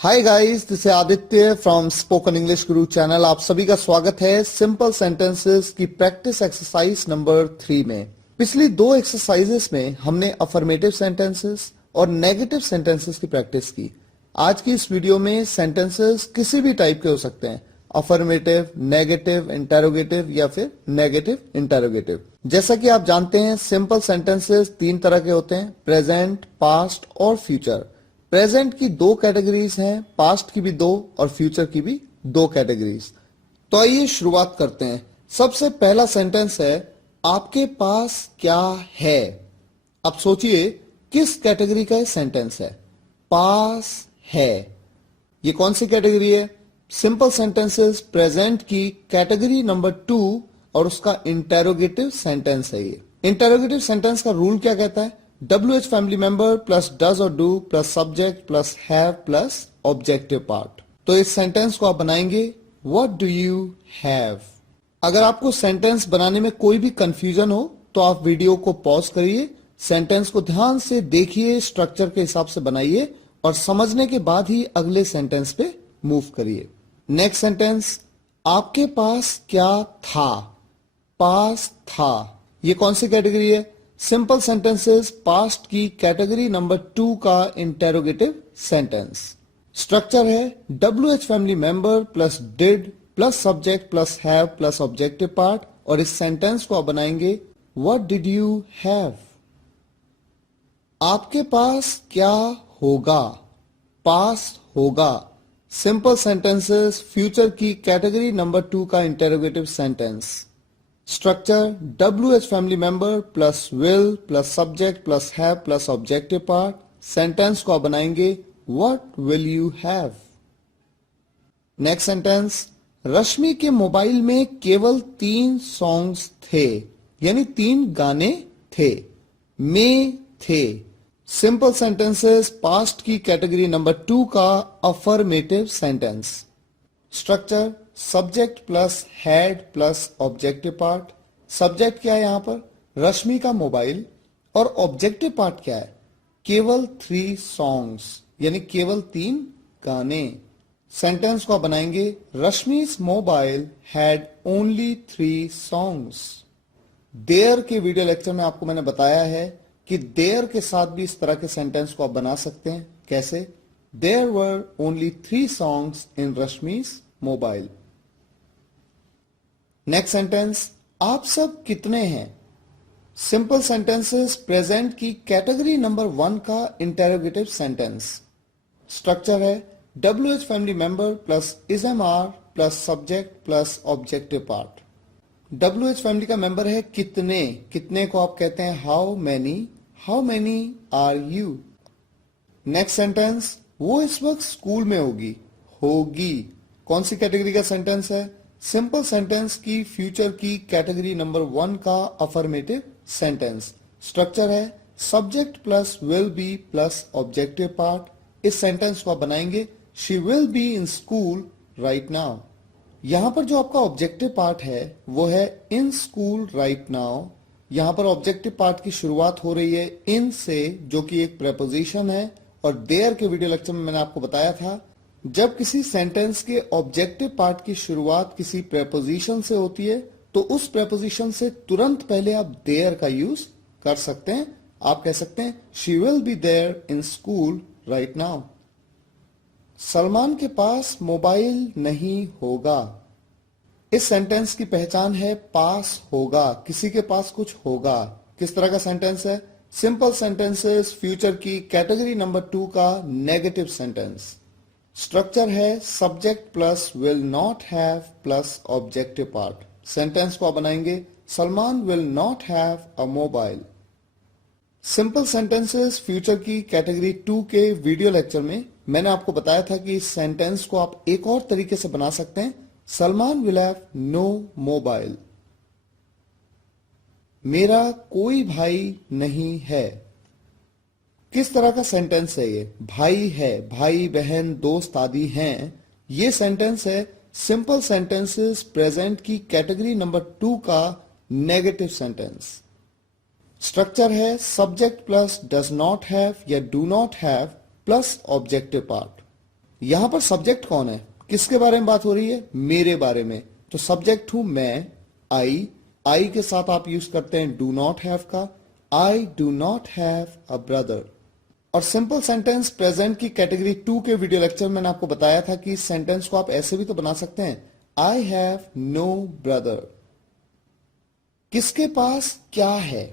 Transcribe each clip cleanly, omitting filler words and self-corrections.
Hi guys, this है Aditya from spoken English Guru channel. आप सभी का स्वागत है सिंपल सेंटेंसेस की प्रैक्टिस एक्सरसाइज नंबर 3 में। पिछली दो एक्सरसाइजेस में हमने अफर्मेटिव सेंटेंसेस और नेगेटिव सेंटेंसेस की प्रैक्टिस की। आज की इस वीडियो में सेंटेंसेस किसी भी टाइप के हो सकते हैं, अफर्मेटिव, नेगेटिव, इंटेरोगेटिव या फिर नेगेटिव इंटेरोगेटिव। जैसा कि आप जानते हैं, सिंपल सेंटेंसेस तीन तरह के होते हैं, प्रेजेंट, पास्ट और फ्यूचर। प्रेजेंट की दो कैटेगरीज हैं, पास्ट की भी दो और फ्यूचर की भी दो कैटेगरीज। तो आइए शुरुआत करते हैं। सबसे पहला सेंटेंस है, आपके पास क्या है। अब सोचिए किस कैटेगरी का ये सेंटेंस है। पास है, ये कौन सी कैटेगरी है? सिंपल सेंटेंसेस प्रेजेंट की कैटेगरी नंबर 2 और उसका इंटेरोगेटिव सेंटेंस है ये। इंटेरोगेटिव सेंटेंस का रूल क्या कहता है? WH family member plus does और do plus subject plus have plus objective part. तो इस सेंटेंस को आप बनाएंगे, व्हाट डू यू हैव। अगर आपको सेंटेंस बनाने में कोई भी कंफ्यूजन हो तो आप वीडियो को पॉज करिए, सेंटेंस को ध्यान से देखिए, स्ट्रक्चर के हिसाब से बनाइए और समझने के बाद ही अगले सेंटेंस पे मूव करिए। नेक्स्ट सेंटेंस, आपके पास क्या था। पास था, ये कौन सी कैटेगरी है? सिंपल सेंटेंसेस पास्ट की कैटेगरी नंबर 2 का इंटेरोगेटिव सेंटेंस। स्ट्रक्चर है WH family member plus did plus subject plus have plus objective part और इस सेंटेंस को आप बनाएंगे, व्हाट डिड यू हैव। आपके पास क्या होगा। पास होगा, सिंपल सेंटेंसेस फ्यूचर की कैटेगरी नंबर 2 का interrogative sentence. Structure WH family member plus will plus subject plus have plus objective part. Sentence को आप बनाएंगे, what will you have. Next sentence, Rashmi के मोबाइल में केवल 3 सॉन्ग्स थे, यानी 3 गाने थे। में थे, सिंपल सेंटेंसेस पास्ट की कैटेगरी नंबर 2 का affirmative sentence. Structure subject plus had plus objective part. Subject क्या है यहां पर? रश्मि का मोबाइल। और ऑब्जेक्टिव पार्ट क्या है? केवल 3 सॉन्ग्स, यानी केवल 3 गाने। सेंटेंस को आप बनाएंगे, रश्मि's मोबाइल हैड ओनली 3 सॉन्ग्स। देयर के वीडियो लेक्चर में आपको मैंने बताया है कि देयर के साथ भी इस तरह के सेंटेंस को आप बना सकते हैं। कैसे? There were only 3 songs in रश्मि's मोबाइल। नेक्स्ट सेंटेंस, आप सब कितने हैं। सिंपल सेंटेंसेस प्रेजेंट की कैटेगरी नंबर 1 का इंटेरोगेटिव सेंटेंस। स्ट्रक्चर है WH family member plus is am are plus subject plus objective part. WH family का मेंबर है कितने। कितने को आप कहते हैं how many. How many are you. Next sentence, वो इस वक्त स्कूल में होगी। होगी, कौन सी कैटेगरी का सेंटेंस है? सिंपल सेंटेंस की फ्यूचर की कैटेगरी नंबर 1 का अफर्मेटिव सेंटेंस। स्ट्रक्चर है subject plus will be plus objective part. इस सेंटेंस को आप बनाएंगे, she will be in school right now. यहां पर जो आपका ऑब्जेक्टिव पार्ट है वो है इन स्कूल राइट नाउ। यहां पर ऑब्जेक्टिव पार्ट की शुरुआत हो रही है इन से, जो कि एक प्रेपोजिशन है। और देयर के वीडियो लेक्चर में मैंने आपको बताया था, जब किसी सेंटेंस के ऑब्जेक्टिव पार्ट की शुरुआत किसी प्रेपोजिशन से होती है तो उस प्रेपोजिशन से तुरंत पहले आप देयर का यूज कर सकते हैं। आप कह सकते हैं, she will be there in school right now. Salman के पास मोबाइल नहीं होगा। इस सेंटेंस की पहचान है पास होगा, किसी के पास कुछ होगा। किस तरह का सेंटेंस है? सिंपल सेंटेंसेस फ्यूचर की कैटेगरी नंबर 2 का नेगेटिव सेंटेंस। स्ट्रक्चर है subject plus will not have plus objective part. Sentence को आप बनाएंगे, Salman will not have a mobile. Simple sentences future की कैटेगरी 2 के वीडियो लेक्चर में मैंने आपको बताया था कि इस सेंटेंस को आप एक और तरीके से बना सकते हैं, Salman will have no mobile. मेरा कोई भाई नहीं है। किस तरह का सेंटेंस है ये? भाई है, भाई बहन दोस्त आदि हैं। ये सेंटेंस है सिंपल सेंटेंसेस प्रेजेंट की कैटेगरी नंबर 2 का नेगेटिव सेंटेंस। स्ट्रक्चर है subject plus does not have या do not have plus objective part. यहां पर सब्जेक्ट कौन है, किसके बारे में बात हो रही है, मेरे बारे में। तो सब्जेक्ट हूं मैं, आई के साथ आप यूज करते हैं डू नॉट हैव का, I do not have a brother. और सिंपल सेंटेंस प्रेजेंट की कैटेगरी 2 के वीडियो लेक्चर में मैंने आपको बताया था कि इस सेंटेंस को आप ऐसे भी तो बना सकते हैं, आई हैव नो ब्रदर। किसके पास क्या है,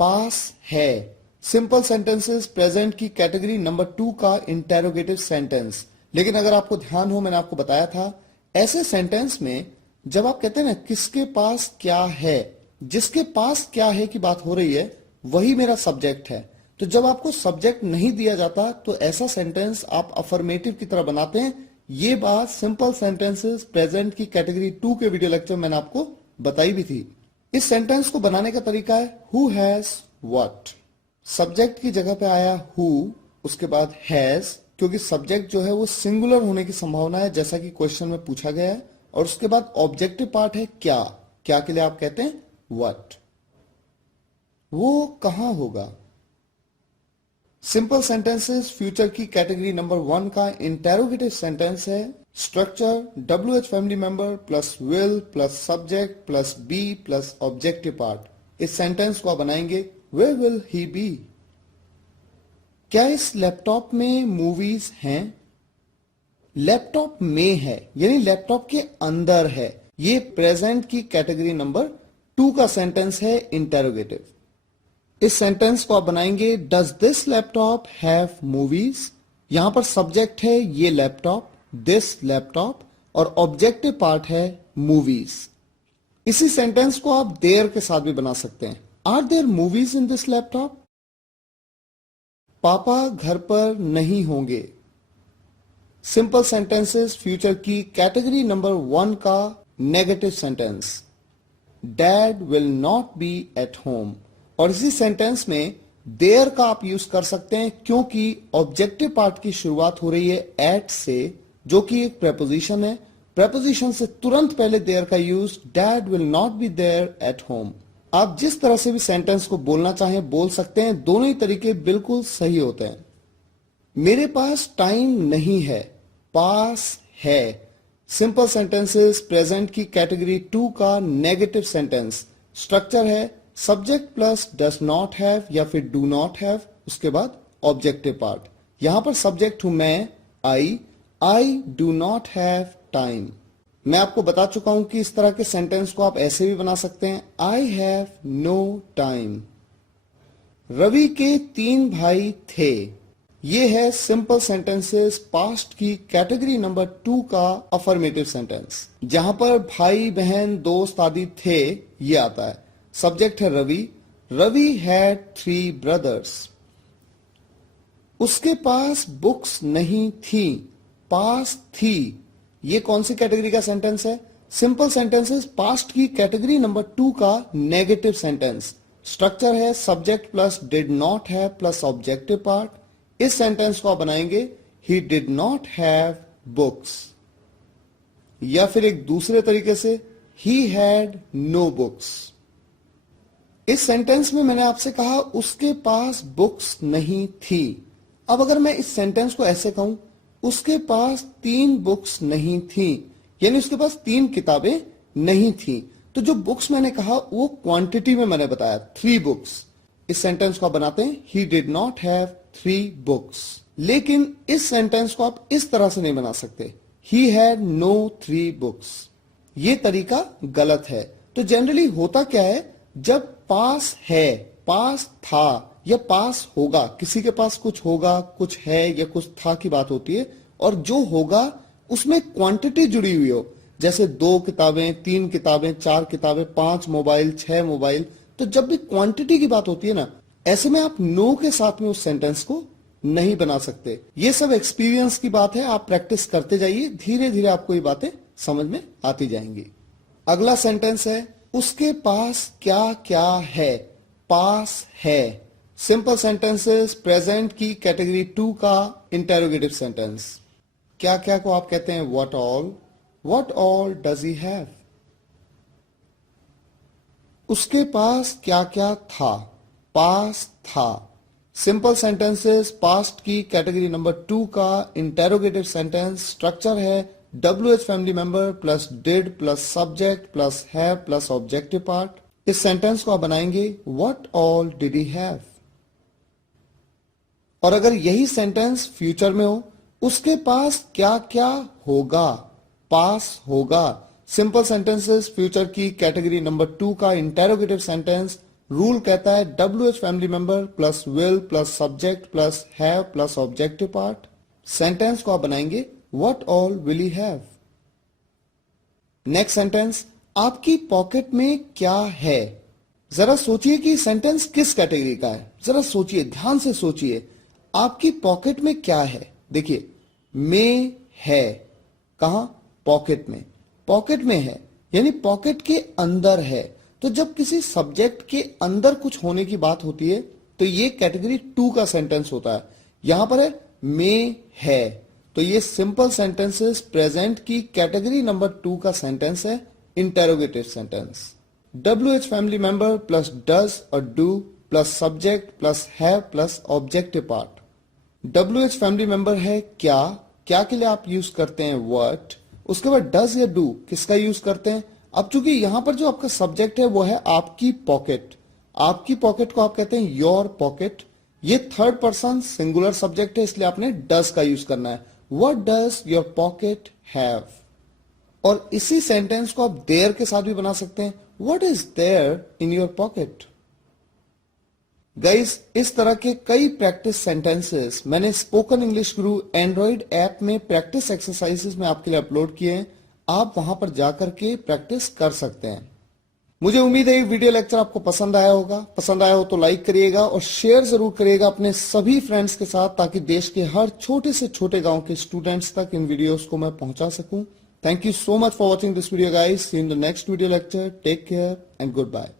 पास है। सिंपल सेंटेंसेस प्रेजेंट की कैटेगरी नंबर 2 का इंटेरोगेटिव सेंटेंस। लेकिन अगर आपको ध्यान हो, मैंने आपको बताया था ऐसे सेंटेंस में जब आप कहते हैं ना किसके पास क्या है, जिसके पास क्या है की बात हो रही है, वही मेरा सब्जेक्ट है। तो जब आपको सब्जेक्ट नहीं दिया जाता तो ऐसा सेंटेंस आप अफर्मेटिव की तरह बनाते हैं। ये बात सिंपल सेंटेंसेस प्रेजेंट की कैटेगरी 2 के वीडियो लेक्चर में मैंने आपको बताई भी थी। इस सेंटेंस को बनाने का तरीका है हु हैज व्हाट। सब्जेक्ट की जगह पे आया हु, उसके बाद हैज, क्योंकि सब्जेक्ट जो है वो सिंगुलर होने की संभावना है जैसा कि क्वेश्चन में पूछा गया है। और उसके बाद ऑब्जेक्टिव पार्ट है क्या, क्या के लिए आप कहते हैं व्हाट। वो कहां होगा। सिंपल सेंटेंसेस फ्यूचर की कैटेगरी नंबर 1 का इंटेरोगेटिव सेंटेंस है। Structure WH family member plus will plus subject plus be plus objective part. इस सेंटेंस को आप बनाएंगे वेयर विल ही बी। क्या इस लैपटॉप में मूवीज हैं। लैपटॉप में है यानी लैपटॉप के अंदर है। ये प्रेजेंट की कैटेगरी नंबर 2 का सेंटेंस है इंटेरोगेटिव। इस सेंटेंस को आप बनाएंगे does this laptop have movies. यहां पर सब्जेक्ट है ये लैपटॉप, दिस लैपटॉप, और ऑब्जेक्टिव पार्ट है मूवीज। इसी सेंटेंस को आप देयर के साथ भी बना सकते हैं। Are there movies in this laptop. पापा घर पर नहीं होंगे। सिंपल सेंटेंसेस फ्यूचर की कैटेगरी नंबर 1 का negative sentence dad will not be at home. और इसी सेंटेंस में देयर का आप यूज कर सकते हैं क्योंकि ऑब्जेक्टिव पार्ट की शुरुआत हो रही है एट से, जो कि एक प्रेपोजिशन है। प्रेपोजिशन से तुरंत पहले देयर का use dad will not be there at home. आप जिस तरह से भी सेंटेंस को बोलना चाहें बोल सकते हैं, दोनों ही तरीके बिल्कुल सही होते हैं। मेरे पास टाइम नहीं है, पास है। सिंपल सेंटेंसेस प्रेजेंट की कैटेगरी 2 का नेगेटिव सेंटेंस। स्ट्रक्चर है subject plus does not have या फिर डू नॉट हैव, उसके बाद ऑब्जेक्टिव पार्ट। यहां पर सब्जेक्ट हूं मैं, I do not have time. मैं आपको बता चुका हूं कि इस तरह के सेंटेंस को आप ऐसे भी बना सकते हैं I have no time. Ravi के 3 भाई थे। ये है सिंपल सेंटेंसेस पास्ट की कैटेगरी नंबर 2 का अफर्मेटिव सेंटेंस। जहां पर भाई बहन दोस्त आदि थे ये आता है। सब्जेक्ट है रवि, रवि हैड 3 ब्रदर्स। उसके पास बुक्स नहीं थी, पास थी। ये कौन सी कैटेगरी का सेंटेंस है। सिंपल सेंटेंसेस पास्ट की कैटेगरी नंबर 2 का नेगेटिव सेंटेंस। स्ट्रक्चर है subject plus did not have plus objective part. इस सेंटेंस को आप बनाएंगे he did not have books, या फिर एक दूसरे तरीके से ही हैड नो बुक्स। इस सेंटेंस में मैंने आपसे कहा उसके पास बुक्स नहीं थी। अब अगर मैं इस सेंटेंस को ऐसे कहूं उसके पास 3 बुक्स नहीं थी, यानी उसके पास 3 किताबें नहीं थी। तो जो बुक्स मैंने कहा वो क्वांटिटी में मैंने बताया 3 बुक्स। इस सेंटेंस को आप बनाते हैं he did not have 3 books. लेकिन इस सेंटेंस को आप इस तरह से नहीं बना सकते ही हैड नो 3 बुक्स। ये तरीका गलत है। तो जनरली होता क्या है, जब पास है, पास था या पास होगा, किसी के पास कुछ होगा, कुछ है या कुछ था की बात होती है, और जो होगा उसमें क्वांटिटी जुड़ी हुई हो, जैसे 2 किताबें, 3 किताबें, 4 किताबें, 5 मोबाइल, 6 मोबाइल। तो जब भी क्वांटिटी की बात होती है ना, ऐसे में आप नो के साथ में उस सेंटेंस को नहीं बना सकते। ये सब एक्सपीरियंस की बात है, आप प्रैक्टिस करते जाइए, धीरे धीरे आपको ये बातें समझ में आती जाएंगी। अगला सेंटेंस है उसके पास क्या क्या है, पास है। सिंपल सेंटेंसेस प्रेजेंट की कैटेगरी 2 का इंटेरोगेटिव सेंटेंस। क्या क्या को आप कहते हैं what all does he have. उसके पास क्या क्या था, पास था। सिंपल सेंटेंसेस पास्ट की कैटेगरी नंबर 2 का इंटेरोगेटिव सेंटेंस स्ट्रक्चर है WH family member plus did plus subject plus have plus objective part. इस सेंटेंस को आप बनाएंगे what all did he have. और अगर यही सेंटेंस फ्यूचर में हो, उसके पास क्या क्या होगा, पास होगा। सिंपल सेंटेंसेस फ्यूचर की कैटेगरी नंबर 2 का इंटेरोगेटिव सेंटेंस रूल कहता है WH family member plus will plus subject plus have plus objective part. Sentence को आप बनाएंगे what all will he have. Next sentence, आपकी पॉकेट में क्या है। जरा सोचिए कि सेंटेंस किस कैटेगरी का है। जरा सोचिए, ध्यान से सोचिए, आपकी पॉकेट में क्या है। देखिए, में है, कहां, पॉकेट में। पॉकेट में है यानी पॉकेट के अंदर है। तो जब किसी सब्जेक्ट के अंदर कुछ होने की बात होती है तो ये कैटेगरी 2 का सेंटेंस होता है। यहां पर है में है, तो ये सिंपल सेंटेंसेस प्रेजेंट की कैटेगरी नंबर 2 का सेंटेंस है, interrogative sentence. WH family member plus does और do plus subject plus have plus objective part. WH family member है क्या, क्या के लिए आप यूज करते हैं व्हाट। उसके बाद डज या डू किसका यूज करते हैं। अब चूंकि यहां पर जो आपका सब्जेक्ट है वो है आपकी पॉकेट, आपकी पॉकेट को आप कहते हैं योर पॉकेट। ये थर्ड पर्सन सिंगुलर सब्जेक्ट है, इसलिए आपने डज का यूज करना है। What does your pocket have. और इसी सेंटेंस को आप देयर के साथ भी बना सकते हैं, what is there in your pocket. Guys, इस तरह के कई प्रैक्टिस सेंटेंसेस मैंने spoken English Guru android app में प्रैक्टिस एक्सरसाइजेस में आपके लिए अपलोड किए हैं। आप वहां पर जाकर के प्रैक्टिस कर सकते हैं। मुझे उम्मीद है ये वीडियो लेक्चर आपको पसंद आया होगा। पसंद आया हो तो लाइक करिएगा और शेयर जरूर करिएगा अपने सभी फ्रेंड्स के साथ, ताकि देश के हर छोटे से छोटे गांव के स्टूडेंट्स तक इन वीडियोस को मैं पहुंचा सकूं। Thank you so much for watching this video, guys. See you in the next video lecture. Take care and goodbye.